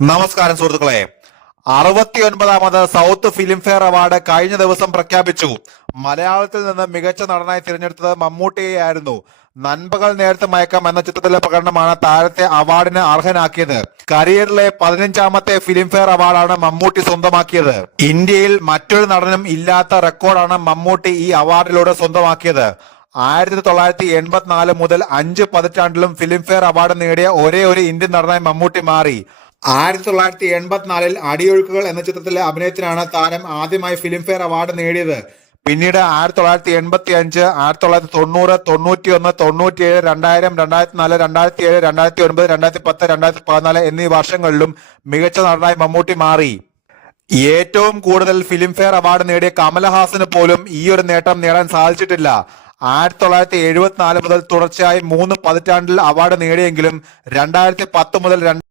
നമസ്കാരം സുഹൃത്തുക്കളെ. 69ാമത് south Filmfare award കഴിഞ്ഞ ദിവസം പ്രഖ്യാപിച്ചു. മലയാളത്തിൽ നിന്ന് മികച്ച നടനായി തിരഞ്ഞെടുത്തത് മമ്മൂട്ടിയെയായിരുന്നു. നൻപകൽ നേരത്തെ മയക്കം എന്ന ചിത്രത്തിലെ പ്രകടനമാണ് താരത്തെ അവാർഡിന് അർഹനാക്കിയത്. കരിയറിലെ 15ാമത്തെ ഫിലിംഫെയർ അവാർഡാണ് മമ്മൂട്ടി സ്വന്തമാക്കിയത്. ഇന്ത്യയിൽ മറ്റൊരു നടനും ഇല്ലാത്ത റെക്കോർഡാണ് മമ്മൂട്ടി ഈ അവാർഡിലൂടെ സ്വന്തമാക്കിയത്. 1984 മുതൽ 5 പതിറ്റാണ്ടിലും ഫിലിംഫെയർ അവാർഡ് നേടിയ ഒരേ ഒരു ഇന്ത്യൻ നടനായി മമ്മൂട്ടി മാറി. 1984 അടിയൊഴുക്കുകൾ എന്ന ചിത്രത്തിലെ അഭിനയത്തിനാണ് താരം ആദ്യമായി ഫിലിംഫെയർ അവാർഡ് നേടിയത്. പിന്നീട് 1985, 1990, 91, 97, 2000, 2004, 2007, 2009, 2010, 2014 എന്നീ വർഷങ്ങളിലും മികച്ച നടനായി മമ്മൂട്ടി മാറി. ഏറ്റവും കൂടുതൽ ഫിലിംഫെയർ അവാർഡ് നേടിയ കമലഹാസന് പോലും ഈ ഒരു നേട്ടം നേടാൻ സാധിച്ചിട്ടില്ല. 1974 മുതൽ തുടർച്ചയായി 3 പതിറ്റാണ്ടിൽ അവാർഡ് നേടിയെങ്കിലും 2010 മുതൽ